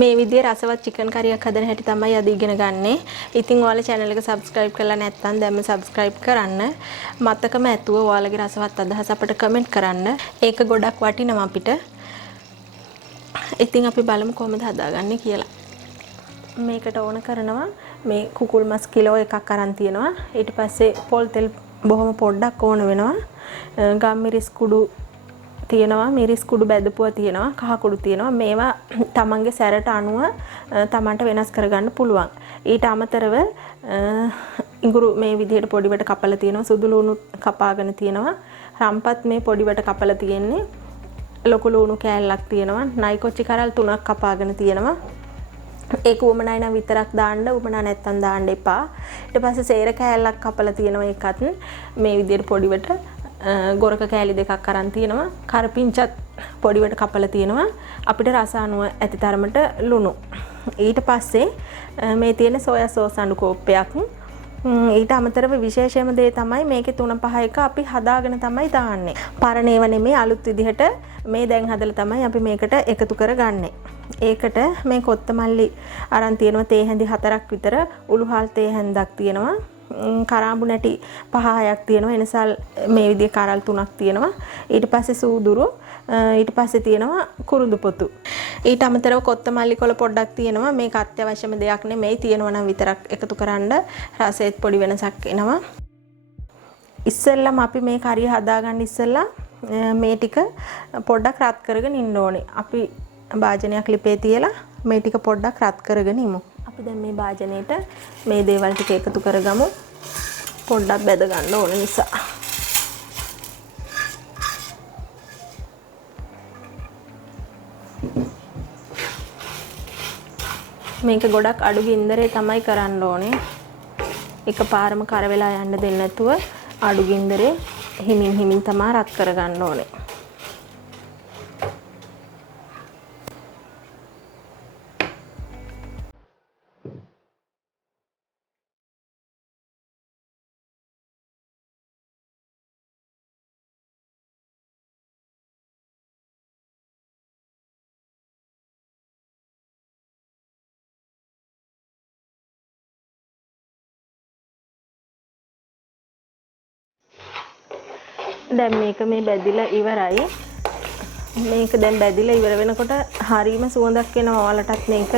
මේ විදිහේ රසවත් චිකන් කරියක් හදන හැටි තමයි අද ඉගෙන ගන්නෙ. ඉතින් ඔයාලා channel එක subscribe කරලා නැත්නම් දැන්ම subscribe කරන්න. මතකම ඇතුව ඔයාලගේ රසවත් අදහස් අපට comment කරන්න. ඒක ගොඩක් වටිනවා අපිට. ඉතින් අපි බලමු කොහොමද හදාගන්නේ කියලා. මේකට ඕන කරනවා මේ කුකුල් මස් කිලෝ එකක් අරන් තියනවා. ඊට පස්සේ පොල් තෙල් බොහොම පොඩ්ඩක් ඕන වෙනවා. ගම්මිරිස් කුඩු තියෙනවා, මිරිස් කුඩු බැදපුවා තියෙනවා, කහ කුඩු තියෙනවා. මේවා තමන්ගේ සැරට අනුව තමන්ට වෙනස් කරගන්න පුළුවන්. ඊට අමතරව ඉඟුරු මේ විදිහට පොඩිවට කපලා තියෙනවා, සුදු ලුණු කපාගෙන තියෙනවා. රම්පත් මේ පොඩිවට කපලා තියෙන්නේ. ලොකු ලුණු කෑල්ලක් තියෙනවා. නයිකොච්චි කරල් 3ක් කපාගෙන තියෙනවා. ඒක උමනයි නම් විතරක් දාන්න, උමනා නැත්තම් දාන්න එපා. ඊට පස්සේ සේර කෑල්ලක් කපලා තියෙනවා. ඒකත් මේ විදිහට පොඩිවට ගොරක කෑලි දෙකක් අරන් තියෙනවා. කරපිංචත් පොඩිවට කපලා තියෙනවා. අපිට රස අනුව ඇති තරමට ලුණු. ඊට පස්සේ මේ තියෙන සෝයා සෝස් අණු කෝප්පයක්. ඊට අමතරව විශේෂම දේ තමයි මේකේ 3-5 එක අපි හදාගෙන තමයි දාන්නේ. පරණ ඒවා නෙමෙයි, අලුත් විදිහට මේ දැන් හදලා තමයි අපි මේකට එකතු කරගන්නේ. ඒකට මේ කොත්තමල්ලි අරන් තියෙනවා තේ හැඳි 4ක් විතර, උළුහල් තේ හැන්දක් තියෙනවා. කරාඹු නැටි 5-6ක් තියෙනවා. එනසල් මේ විදිහේ කරල් 3ක් තියෙනවා. ඊට පස්සේ සූදුරු, ඊට පස්සේ තියෙනවා කුරුඳු පොතු. ඊට අමතරව කොත්තමල්ලි කොළ පොඩ්ඩක් තියෙනවා. මේක අත්‍යවශ්‍යම දෙයක් නෙමෙයි, තියෙනවා නම් විතරක් එකතු කරන්න රසෙත් පොඩි වෙනසක් එනවා. ඉස්සෙල්ලාම අපි මේ කරිය හදාගන්න ඉස්සෙල්ලා මේ ටික පොඩ්ඩක් රත් කරගෙන ඉන්න ඕනේ. අපි භාජනයක් ලිපේ තියලා මේ ටික පොඩ්ඩක් රත් කරගෙන ඉමු. අපි දැන් මේ භාජනයේට මේ දේවල් ටික එකතු කරගමු. පොඩ්ඩක් බෙද ගන්න ඕන නිසා. මේක ගොඩක් අඩු ගින්දරේ තමයි කරන්න ඕනේ. එකපාරම කර වෙලා යන්න දෙන්න නැතුව අඩු ගින්දරේ හිමින් හිමින් තමයි රත් කරගන්න ඕනේ. දැන් මේක මේ බැදිලා ඉවරයි. මේක දැන් බැදිලා ඉවර වෙනකොට හරීම සුවඳක් එනවා. ඔයාලටත් මේක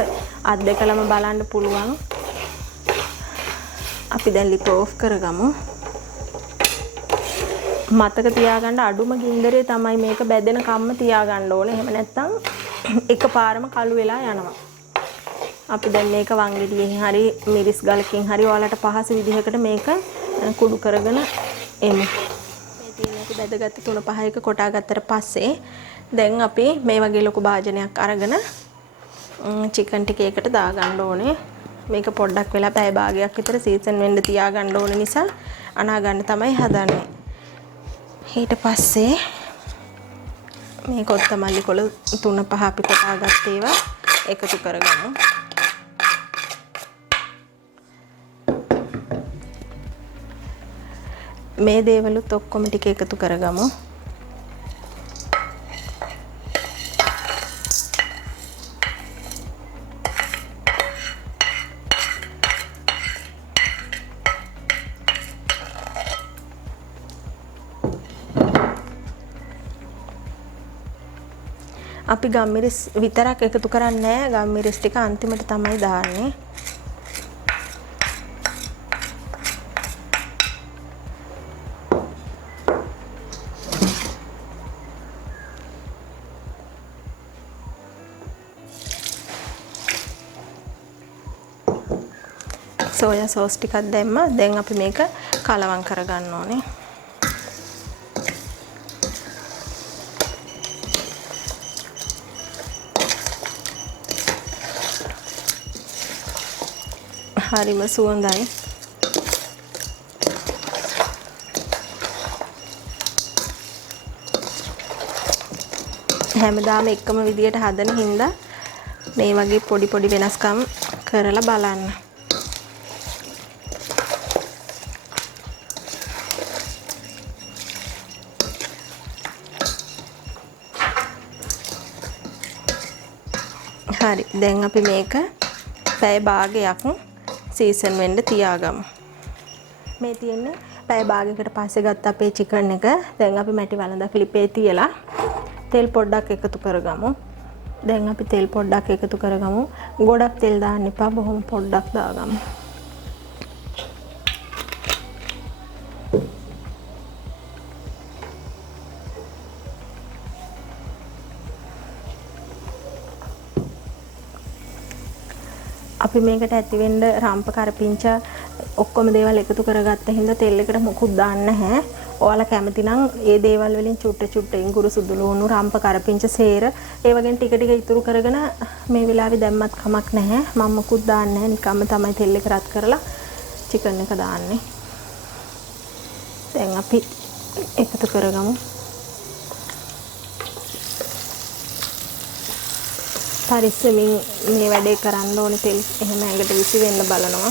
අත්දැකලම බලන්න පුළුවන්. අපි දැන් ලිප ඕෆ් කරගමු. මතක තියාගන්න අඩුම ගින්දරේ තමයි මේක බැදෙන කම්ම තියාගන්න ඕනේ. එහෙම නැත්නම් එකපාරම කළු වෙලා යනවා. අපි දැන් මේක වංගෙඩියෙන් හරි මිරිස් ගලකින් හරි ඔයාලට පහසු විදිහකට මේක කුඩු කරගෙන එමු. බැදගත්ත 3-5 එක කොටා ගත්තට පස්සේ දැන් අපි මේ වගේ ලොකු භාජනයක් අරගෙන චිකන් ටික එකට දාගන්න ඕනේ. මේක පොඩ්ඩක් වෙලා පැය භාගයක් විතර සීසන් වෙන්න තියාගන්න ඕන නිසා අනා ගන්න තමයි හදන්නේ. ඊට පස්සේ මේ කොත්තමල්ලි කොළ 3-5 අපි කොටා ගත්ත ඒවා එකතු කරගමු. මේ දේවලුත් ඔක්කොම ටික එකතු කරගමු. අපි ගම්මිරිස් විතරක් එකතු කරන්නේ නැහැ. ගම්මිරිස් ටික අන්තිමට තමයි දාන්නේ. සෝයා සෝස් ටිකක් දැම්ම. දැන් අපි මේක කලවම් කරගන්න ඕනේ. හරිම සුවඳයි. හැමදාම එකම විදියට හදන හින්දා මේ වගේ පොඩි පොඩි වෙනස්කම් කරලා බලන්න. හරි. දැන් අපි මේක පැය භාගයක් සීසන් වෙන්න තියාගමු. මේ තියෙන්නේ පැය භාගයකට පස්සේ ගත්ත අපේ චිකන් එක. දැන් අපි මැටි වළඳ ක්ලිපේ තියලා තෙල් පොඩ්ඩක් එකතු කරගමු. දැන් අපි තෙල් පොඩ්ඩක් එකතු කරගමු. ගොඩක් තෙල් දාන්න එපා. බොහොම පොඩ්ඩක් දාගමු. අපි මේකට ඇති වෙන්න රම්ප කරපිංච ඔක්කොම දේවල් එකතු කරගත්ත හින්දා තෙල් එකට මොකුත් දාන්න නැහැ. ඔයාලා කැමති නම් ඒ දේවල් වලින් චුට්ට ඉඟුරු සුදු ලුණු රම්ප කරපිංච සේර ඒ වගේ ටික ටික ඉතුරු කරගෙන මේ වෙලාවේ දැම්මත් කමක් නැහැ. මම මොකුත් දාන්නේ නැහැ. නිකම්ම තමයි තෙල් එක රත් කරලා චිකන් එක දාන්නේ. දැන් අපි එකතු කරගමු. පරිස්සමින් මේ වැඩේ කරන්න ඕනේ. තෙල් එහෙම ඇඟට විසි වෙන්න බලනවා.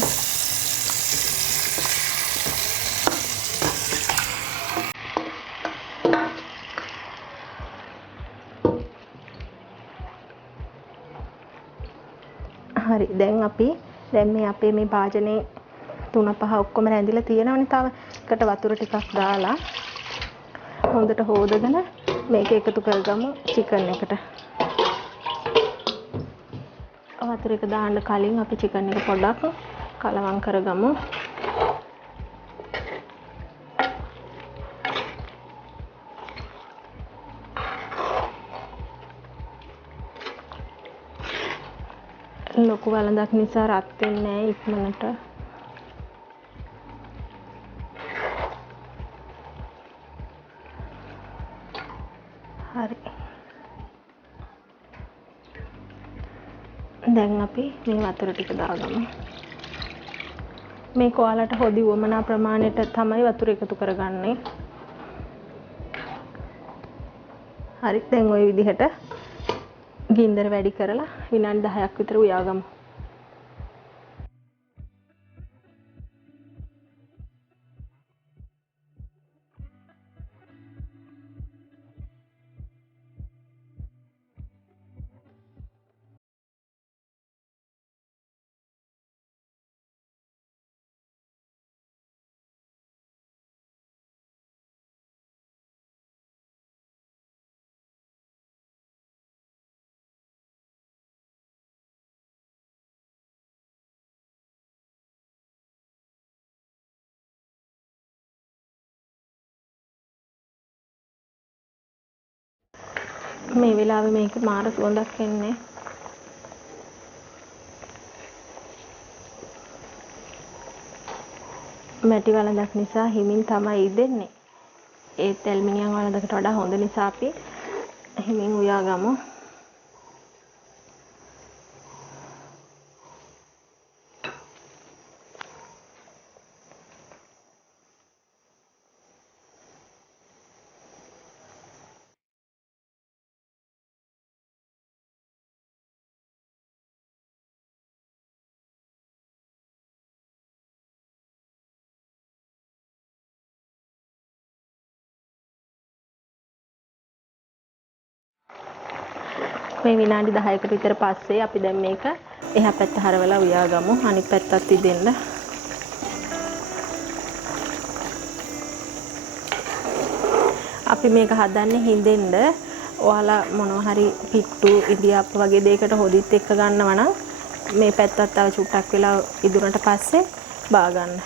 හරි දැන් මේ අපේ මේ භාජනේ 3-5 ඔක්කොම රැඳිලා තියෙනවනේ. තව එකට වතුර ටිකක් දාලා හොඳට හොදගෙන මේක එකතු කරගමු චිකන් එකට. වතුර එක දාන්න කලින් අපි චිකන් එක පොඩ්ඩක් කලවම් කරගමු. ලොකු වළඳක් නිසා රත් වෙන්නේ නැහැ ඉක්මනට. හරි. දැන් අපි මේ වතුර ටික දාගමු. මේ කොයාලට හොදි වමනා ප්‍රමාණයට තමයි වතුර එකතු කරගන්නේ. හරි දැන් ওই විදිහට ගින්දර වැඩි කරලා විනාඩි 10ක් විතර උයාගමු. මේ වෙලාවේ මේක මාර සුවඳක් එන්නේ. මැටි වළඳක් නිසා හිමින් තමයි දෙන්නේ. ඒත් ඇල්මිනියම් වළඳකට වඩා හොඳ නිසා අපි හිමින් උයාගමු. මේ විනාඩි 10කට විතර පස්සේ අපි දැන් මේක එහා පැත්ත හරවලා උයාගමු. අනිත් පැත්තත් ඉදෙන්න. අපි මේක හදන්නේ හින්දෙන්න. ඔයාලා මොනවා හරි පිට්ටු ඉදියාප්ප වගේ දෙයකට හොදිත් එක්ක ගන්නවා නම් මේ පැත්තත් තව චුට්ටක් වෙලා ඉදුණට පස්සේ බා ගන්න.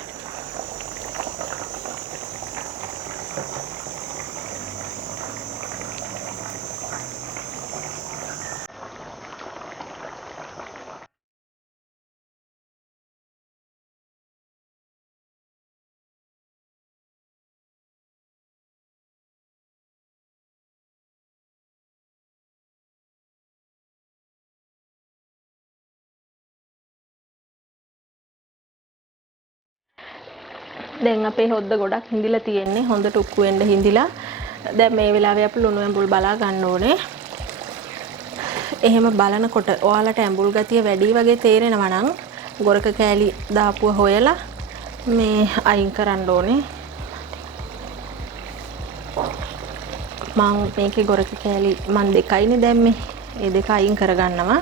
දැන් අපේ හොද්ද ගොඩක් හිඳිලා තියෙන්නේ. හොඳට උක්කු වෙන්න හිඳිලා. දැන් මේ වෙලාවේ අපි ලුණු ඇඹුල් බලා ගන්න ඕනේ. එහෙම බලනකොට ඔයාලට ඇඹුල් ගතිය වැඩි වගේ තේරෙනවා නම් ගොරක කෑලි දාපුව හොයලා මේ අයින් කරන්න ඕනේ. මම මේකේ ගොරක කෑලි මන් දෙකයිනේ දැම්මේ. ඒ දෙක අයින් කරගන්නවා.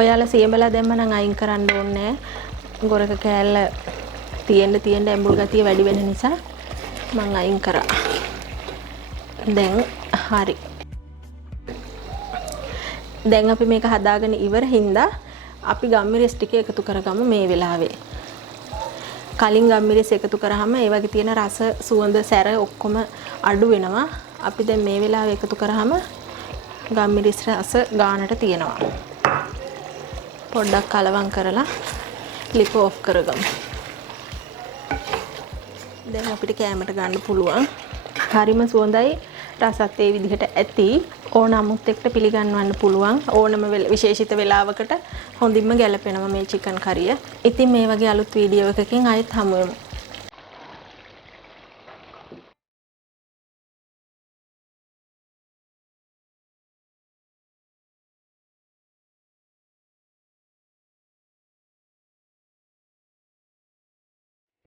ඔයාලා සියඹලා දැම්ම නම් අයින් කරන්න ඕනේ. ගොරක කෑල්ල තියෙන්න ඇඹුල් ගතිය වැඩි වෙන නිසා මම අයින් කරා. දැන් හරි. දැන් අපි මේක හදාගෙන ඉවර හින්දා අපි ගම්මිරිස් ටික එකතු කරගමු මේ වෙලාවේ. කලින් ගම්මිරිස් එකතු කරාම ඒ වගේ තියෙන රස සුවඳ සැර ඔක්කොම අඩු වෙනවා. අපි දැන් මේ වෙලාවේ එකතු කරාම ගම්මිරිස් රස ගානට තියෙනවා. පොඩ්ඩක් කලවම් කරලා ලිප ඔෆ් කරගමු. දැන් අපිට කෑමට ගන්න පුළුවන්. හරිම සුවඳයි රසත් ඒ විදිහට ඇති. ඕන අමුත් එක්ක පිළිගන්වන්න පුළුවන්. ඕනම විශේෂිත වෙලාවකට හොඳින්ම ගැලපෙනවා මේ චිකන් කරිය. ඉතින් මේ වගේ අලුත් වීඩියෝ එකකින් ආයෙත් හමු වෙමු.